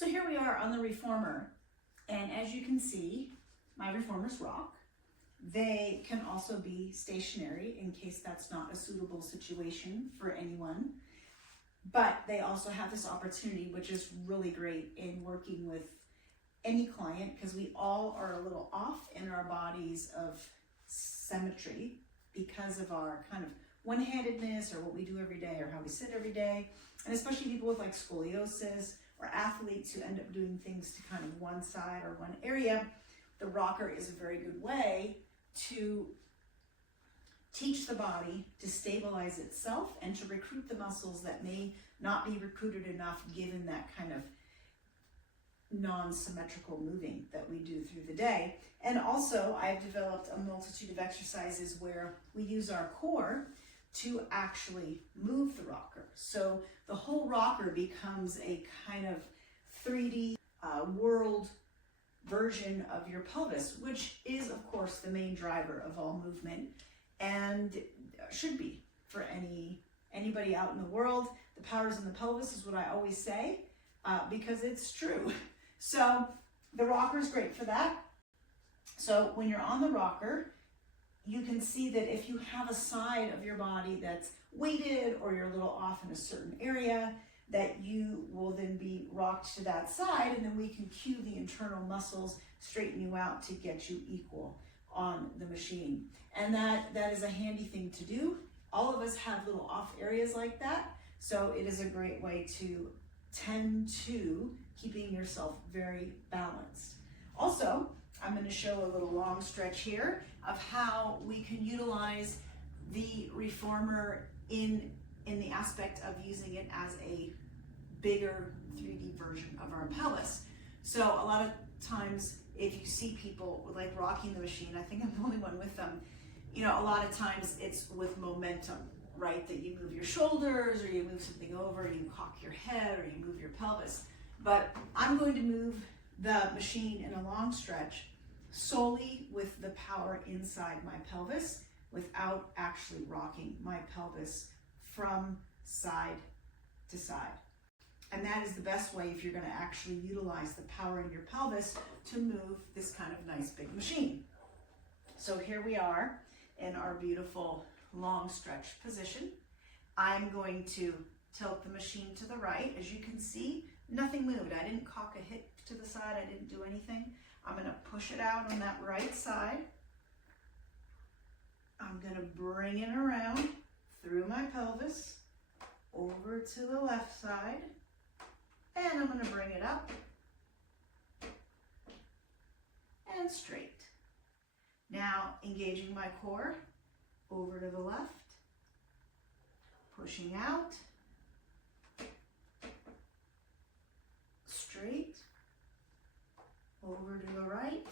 So here we are on the reformer, and as you can see, my reformers rock. They can also be stationary in case that's not a suitable situation for anyone. But they also have this opportunity, which is really great in working with any client, because we all are a little off in our bodies of symmetry because of our kind of one-handedness or what we do every day or how we sit every day. And especially people with like scoliosis or athletes who end up doing things to kind of one side or one area. The rocker is a very good way to teach the body to stabilize itself and to recruit the muscles that may not be recruited enough given that kind of non-symmetrical moving that we do through the day. And also I've developed a multitude of exercises where we use our core to actually move the rocker. So the whole rocker becomes a kind of 3D world version of your pelvis, which is of course the main driver of all movement and should be for anybody out in the world. The power's in the pelvis is what I always say, because it's true. So the rocker is great for that. So when you're on the rocker, you can see that if you have a side of your body that's weighted or you're a little off in a certain area, that you will then be rocked to that side, and then we can cue the internal muscles, straighten you out to get you equal on the machine. And that is a handy thing to do. All of us have little off areas like that, so it is a great way to tend to keeping yourself very balanced. Also, I'm going to show a little long stretch here of how we can utilize the reformer in the aspect of using it as a bigger 3D version of our pelvis. So a lot of times if you see people like rocking the machine, I think I'm the only one with them, you know, a lot of times it's with momentum, right? That you move your shoulders or you move something over, you cock your head or you move your pelvis. But I'm going to move the machine in a long stretch solely with the power inside my pelvis without actually rocking my pelvis from side to side. And that is the best way if you're going to actually utilize the power in your pelvis to move this kind of nice big machine. So here we are in our beautiful long stretch position. I'm going to tilt the machine to the right. As you can see, nothing moved. I didn't cock a hip to the side. I didn't do anything. I'm going to push it out on that right side. I'm going to bring it around through my pelvis over to the left side. And I'm going to bring it up and straight. Now engaging my core over to the left, pushing out, straight, over to the right,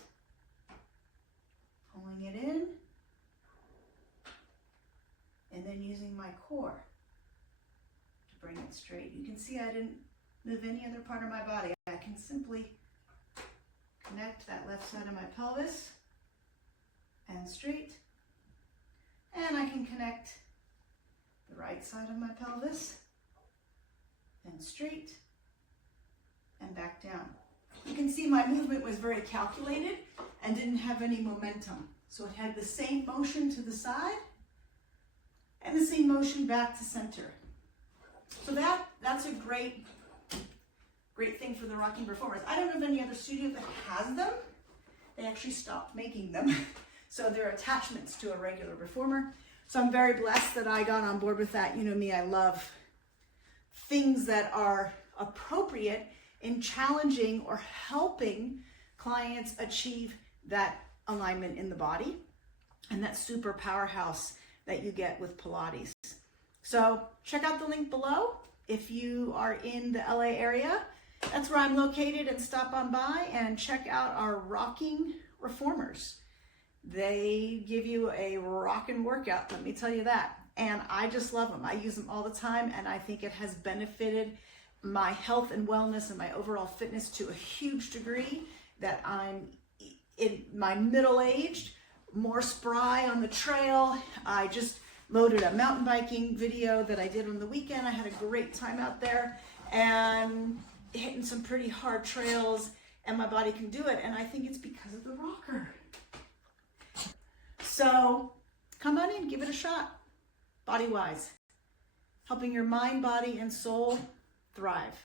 pulling it in, and then using my core to bring it straight. You can see I didn't move any other part of my body. I can simply connect that left side of my pelvis and straight, and I can connect the right side of my pelvis and straight and back down. You can see my movement was very calculated and didn't have any momentum. So it had the same motion to the side and the same motion back to center. So that's a great thing for the rocking performers. I don't know of any other studio that has them. They actually stopped making them. So they're attachments to a regular reformer. So I'm very blessed that I got on board with that. You know me, I love things that are appropriate in challenging or helping clients achieve that alignment in the body and that super powerhouse that you get with Pilates. So check out the link below if you are in the LA area. That's where I'm located, and stop on by and check out our rocking reformers. They give you a rockin' workout, let me tell you that. And I just love them. I use them all the time, and I think it has benefited my health and wellness and my overall fitness to a huge degree, that I'm in my middle-aged, more spry on the trail. I just loaded a mountain biking video that I did on the weekend. I had a great time out there, and hitting some pretty hard trails and my body can do it. And I think it's because of the rocker. So come on in, give it a shot. Bodywise, helping your mind, body, and soul thrive.